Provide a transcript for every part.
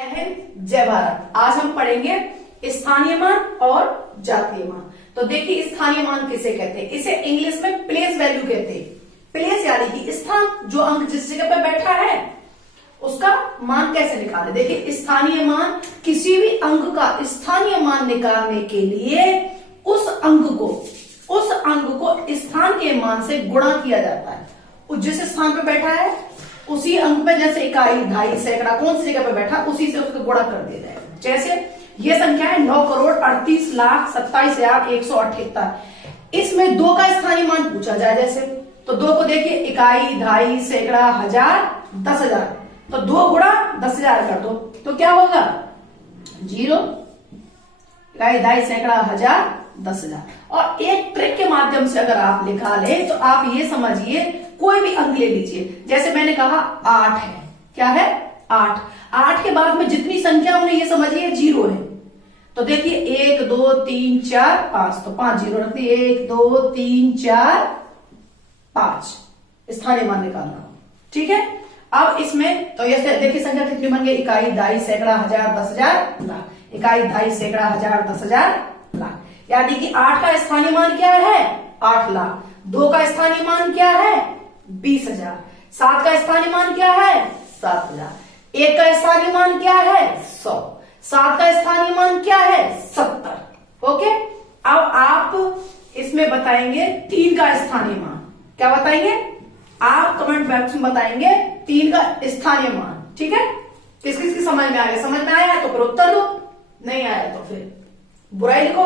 जय हिंद, जय भारत। आज हम पढ़ेंगे स्थानीय मान और जातीय मान। तो देखिए, स्थानीय मान किसे कहते हैं? इसे इंग्लिश में प्लेस वैल्यू कहते हैं। प्लेस यानी कि स्थान, जो अंक जिस जगह पे बैठा है उसका मान कैसे निकाले। देखिए, स्थानीय मान, किसी भी अंक का स्थानीय मान निकालने के लिए उस अंक को स्थान के मान से गुणा किया जाता है। जिस स्थान पे बैठा है उसी अंक पे, जैसे इकाई, ढाई, सैकड़ा, कौन सी जगह पे बैठा उसी से उसको गुणा कर दिया जाएगा। जैसे ये संख्या है 9,38,27,178। इसमें 2 का स्थानीय मान पूछा जाए जैसे, तो 2 को देखिए, इकाई, ढाई, सैकड़ा, हजार, 10,000। तो 2 गुणा 10,000 कर दो तो क्या होगा? 0, इकाई, ढाई, सैकड़ा, हजार, 10,000। और एक ट्रिक के माध्यम से अगर आप निकाले तो आप ये समझिए, कोई भी अंक ले लीजिए। जैसे मैंने कहा 8 है, क्या है? 8। 8 के बाद में जितनी संख्या उन्हें ये समझिए 0 है। तो देखिए 1, 2, 3, 4, 5, तो 5 0 रख दिए। 1, 2, 3, 4, 5 स्थानीय मान निकालना हो, ठीक है। अब इसमें तो ये देखिए संख्या कितनी बन गई? इकाई, ढाई, सैकड़ा, हजार, 10,000, लाख। इकाई, ढाई, सैकड़ा, हजार, 10,000, लाख। यानी कि 8 का स्थानीय मान क्या है? 8 लाख। 2 का स्थानीय मान क्या है? 20,000। 7 का स्थानीय मान क्या है? 7,000। 1 का स्थानीय मान क्या है? 100। 7 का स्थानीय मान क्या है? 70। ओके। अब आप इसमें बताएंगे 3 का स्थानीय मान। क्या बताएंगे? आप कमेंट बॉक्स में बताएंगे 3 का स्थानीय मान, ठीक है। किस किस की समझ में आ गया? समझ में आया है तो फिर उत्तर दो, नहीं आया तो फिर बुराई लिखो।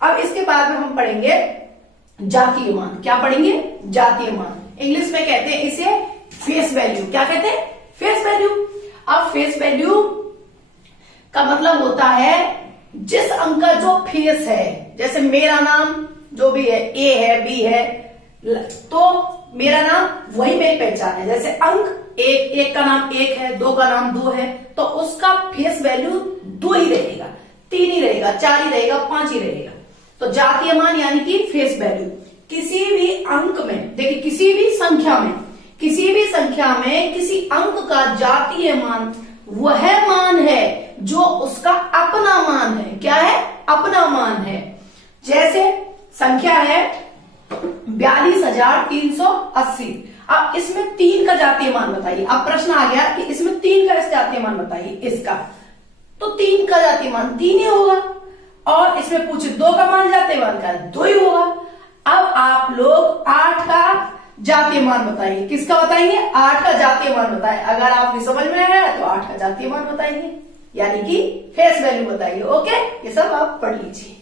अब इसके बाद में हम पढ़ेंगे जातीय मान। क्या पढ़ेंगे? जातीय मान। इंग्लिश में कहते हैं इसे फेस वैल्यू। क्या कहते हैं? Face value. अब फेस वैल्यू का मतलब होता है जिस अंक का जो फेस है। जैसे मेरा नाम जो भी है, ए है, बी है, तो मेरा नाम वही मेरी पहचान है। जैसे अंक एक का नाम 1 है, 2 का नाम 2 है, तो उसका फेस वैल्यू 2 ही रहेगा, 3 ही रहेगा, 4 ही रहेगा, 5 ही रहेगा। तो जातीय मान यानी कि फेस वैल्यू। किसी भी अंक में, देखिए किसी भी संख्या में किसी अंक का जातीय मान वह मान है जो उसका अपना मान है। क्या है? अपना मान है। जैसे संख्या है 42,380। अब इसमें 3 का जातीय मान बताइए। अब प्रश्न आ गया कि इसमें 3 का जातीय मान बताइए इसका, तो 3 का जातीय मान 3 ही होगा। और इसमें पूछे 2 का मान जातीय मान का 2 ही होगा। अब आप लोग 8 का जातीय मान बताइए। किसका बताएंगे? 8 का जातीय मान बताइए। अगर आपकी समझ में आया तो 8 का जातीय मान बताएंगे, यानी कि फेस वैल्यू बताइए। ओके, ये सब आप पढ़ लीजिए।